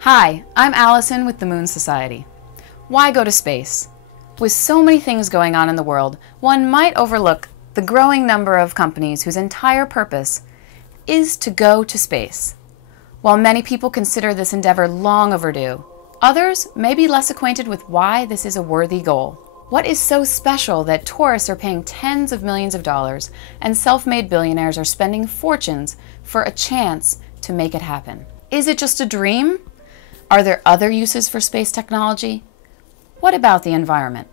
Hi, I'm Allison with the Moon Society. Why go to space? With so many things going on in the world, one might overlook the growing number of companies whose entire purpose is to go to space. While many people consider this endeavor long overdue, others may be less acquainted with why this is a worthy goal. What is so special that tourists are paying tens of millions of dollars and self-made billionaires are spending fortunes for a chance to make it happen? Is it just a dream? Are there other uses for space technology? What about the environment?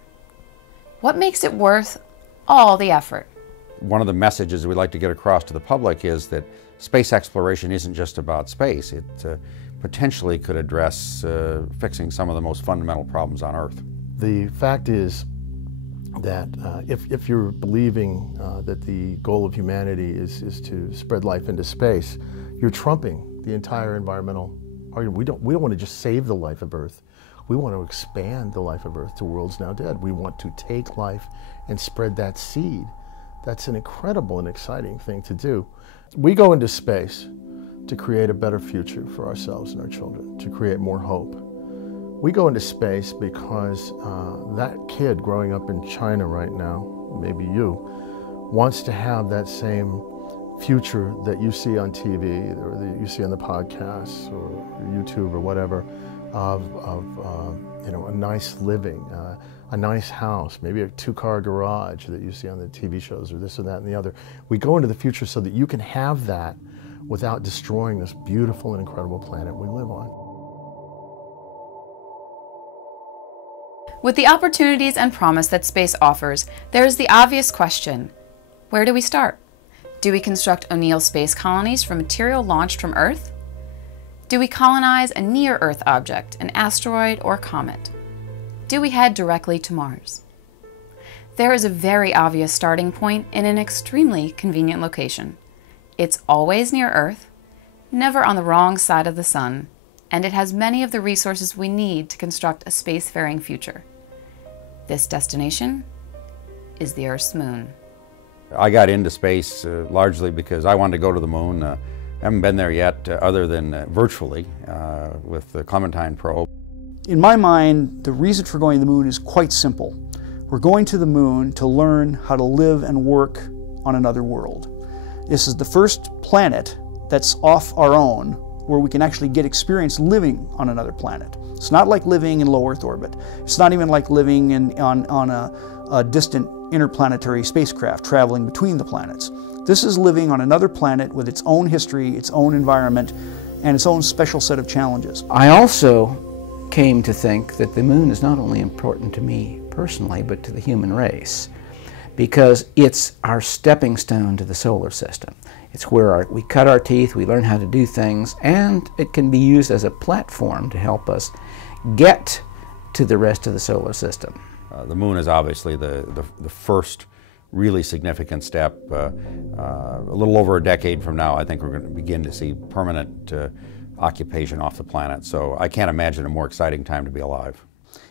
What makes it worth all the effort? One of the messages we'd like to get across to the public is that space exploration isn't just about space. It potentially could address fixing some of the most fundamental problems on Earth. The fact is that if you're believing that the goal of humanity is to spread life into space, you're trumping the entire environmental argument. We don't want to just save the life of Earth. We want to expand the life of Earth to worlds now dead. We want to take life and spread that seed. That's an incredible and exciting thing to do. We go into space to create a better future for ourselves and our children, to create more hope. We go into space because that kid growing up in China right now, maybe you, wants to have that same future that you see on TV or that you see on the podcasts or YouTube or whatever of a nice living, a nice house, maybe a two-car garage that you see on the TV shows or this or that and the other. We go into the future so that you can have that without destroying this beautiful and incredible planet we live on. With the opportunities and promise that space offers, there is the obvious question: where do we start? Do we construct O'Neill space colonies from material launched from Earth? Do we colonize a near-Earth object, an asteroid or comet? Do we head directly to Mars? There is a very obvious starting point in an extremely convenient location. It's always near Earth, never on the wrong side of the sun, and it has many of the resources we need to construct a spacefaring future. This destination is the Earth's moon. I got into space largely because I wanted to go to the moon. I haven't been there yet other than virtually with the Clementine probe. In my mind, the reason for going to the moon is quite simple. We're going to the moon to learn how to live and work on another world. This is the first planet that's off our own where we can actually get experience living on another planet. It's not like living in low Earth orbit. It's not even like living on a distant interplanetary spacecraft traveling between the planets. This is living on another planet with its own history, its own environment, and its own special set of challenges. I also came to think that the moon is not only important to me personally, but to the human race, because it's our stepping stone to the solar system. It's where we cut our teeth, we learn how to do things, and it can be used as a platform to help us get to the rest of the solar system. The moon is obviously the first really significant step. A little over a decade from now, I think we're going to begin to see permanent occupation off the planet. So I can't imagine a more exciting time to be alive.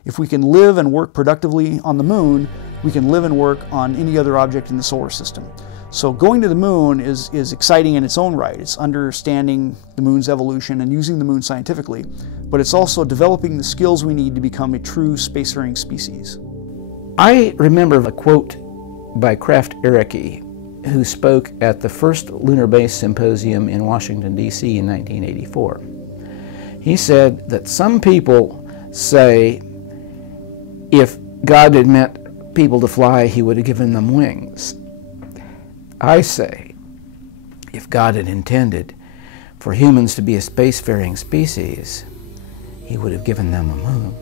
If we can live and work productively on the moon, we can live and work on any other object in the solar system. So going to the moon is exciting in its own right. It's understanding the moon's evolution and using the moon scientifically, but it's also developing the skills we need to become a true spacefaring species. I remember a quote by Kraft Ericke, who spoke at the first Lunar Base Symposium in Washington, D.C. in 1984. He said that some people say if God had meant people to fly, he would have given them wings. I say, if God had intended for humans to be a spacefaring species, he would have given them a moon.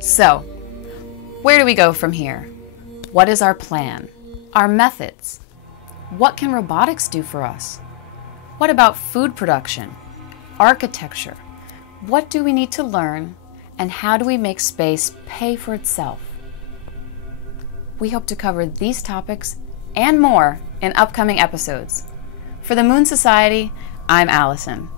So, where do we go from here? What is our plan? Our methods? What can robotics do for us? What about food production? Architecture? What do we need to learn? And how do we make space pay for itself? We hope to cover these topics and more in upcoming episodes. For the Moon Society, I'm Allison.